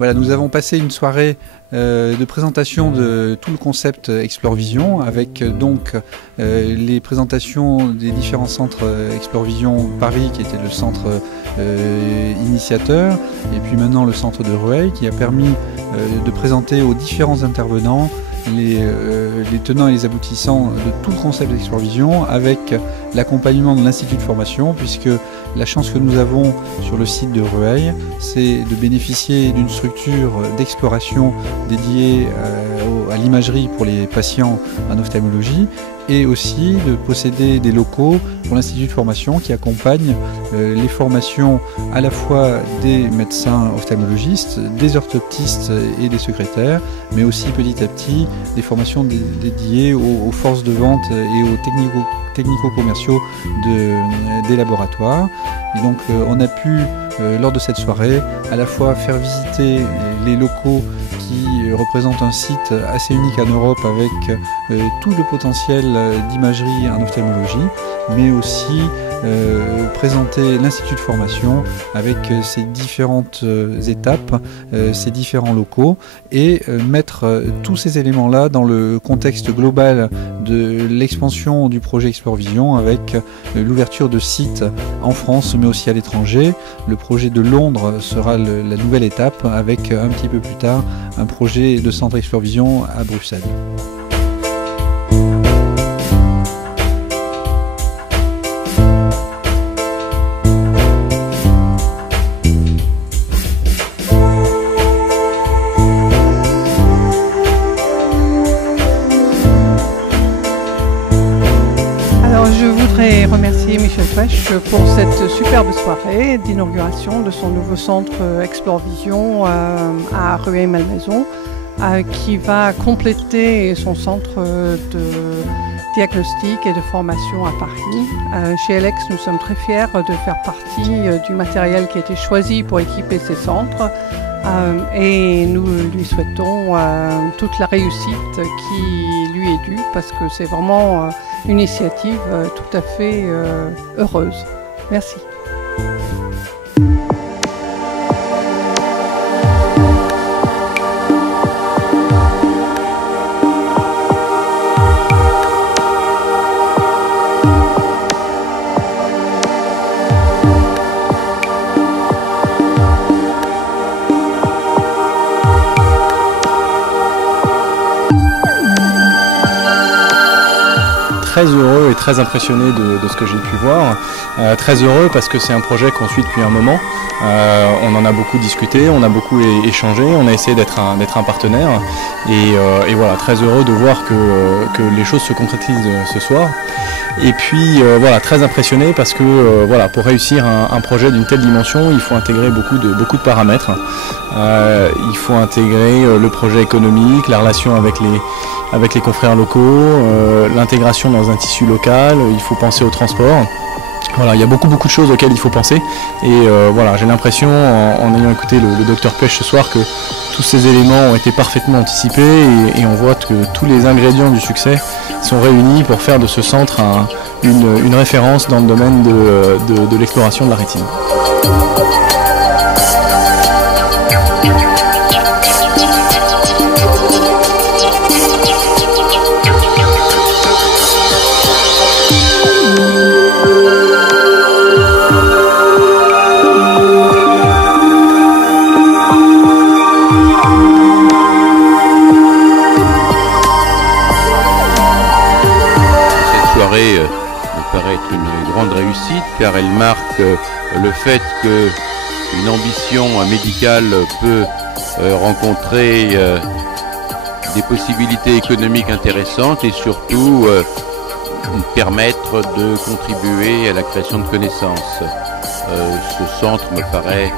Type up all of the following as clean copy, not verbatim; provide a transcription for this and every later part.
Voilà, nous avons passé une soirée de présentation de tout le concept Explore Vision avec donc les présentations des différents centres Explore Vision Paris qui était le centre initiateur et puis maintenant le centre de Rueil qui a permis de présenter aux différents intervenants les tenants et les aboutissants de tout le concept Explore Vision avec l'accompagnement de l'Institut de formation, puisque la chance que nous avons sur le site de Rueil, c'est de bénéficier d'une structure d'exploration dédiée à l'imagerie pour les patients en ophtalmologie et aussi de posséder des locaux pour l'Institut de formation qui accompagne les formations à la fois des médecins ophtalmologistes, des orthoptistes et des secrétaires, mais aussi petit à petit des formations dédiées aux forces de vente et aux technico-commerciaux des laboratoires. Et donc on a pu, lors de cette soirée, à la fois faire visiter les locaux qui représentent un site assez unique en Europe avec tout le potentiel d'imagerie en ophtalmologie, mais aussi présenter l'Institut de formation avec ses différentes étapes, ses différents locaux et mettre tous ces éléments-là dans le contexte global de l'expansion du projet Explore Vision avec l'ouverture de sites en France mais aussi à l'étranger. Le projet de Londres sera la nouvelle étape avec un petit peu plus tard un projet de centre Explore Vision à Bruxelles. Je voudrais remercier Michel Fesch pour cette superbe soirée d'inauguration de son nouveau centre Explore Vision à Rueil-Malmaison qui va compléter son centre de diagnostic et de formation à Paris. Chez Alex, nous sommes très fiers de faire partie du matériel qui a été choisi pour équiper ces centres et nous lui souhaitons toute la réussite qui lui est due parce que c'est vraiment une initiative tout à fait heureuse. Merci. Très heureux et très impressionné de ce que j'ai pu voir. Très heureux parce que c'est un projet qu'on suit depuis un moment. On en a beaucoup discuté, on a beaucoup échangé, on a essayé d'être un partenaire. Et voilà, très heureux de voir que les choses se concrétisent ce soir. Et puis voilà, très impressionné parce que voilà, pour réussir un projet d'une telle dimension, il faut intégrer beaucoup de paramètres. Il faut intégrer le projet économique, la relation avec les confrères locaux, l'intégration dans un tissu local, il faut penser au transport. Voilà, il y a beaucoup de choses auxquelles il faut penser et voilà, j'ai l'impression en ayant écouté le docteur Fesch ce soir que tous ces éléments ont été parfaitement anticipés et on voit que tous les ingrédients du succès sont réunis pour faire de ce centre une référence dans le domaine de l'exploration de la rétine. Me paraît être une grande réussite car elle marque le fait qu'une ambition médicale peut rencontrer des possibilités économiques intéressantes et surtout permettre de contribuer à la création de connaissances. Ce centre me paraît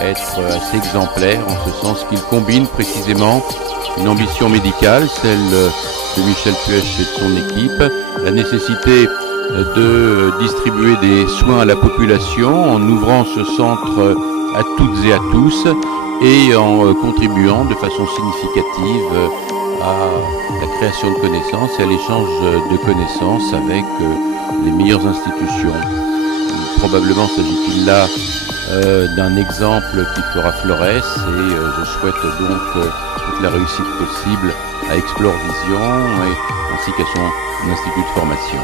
être assez exemplaire en ce sens qu'il combine précisément une ambition médicale, celle de Michel Fesch et de son équipe, la nécessité de distribuer des soins à la population en ouvrant ce centre à toutes et à tous et en contribuant de façon significative à la création de connaissances et à l'échange de connaissances avec les meilleures institutions. Probablement s'agit-il là d'un exemple qui fera Flores, et je souhaite donc toute la réussite possible à Explore Vision ainsi qu'à son institut de formation.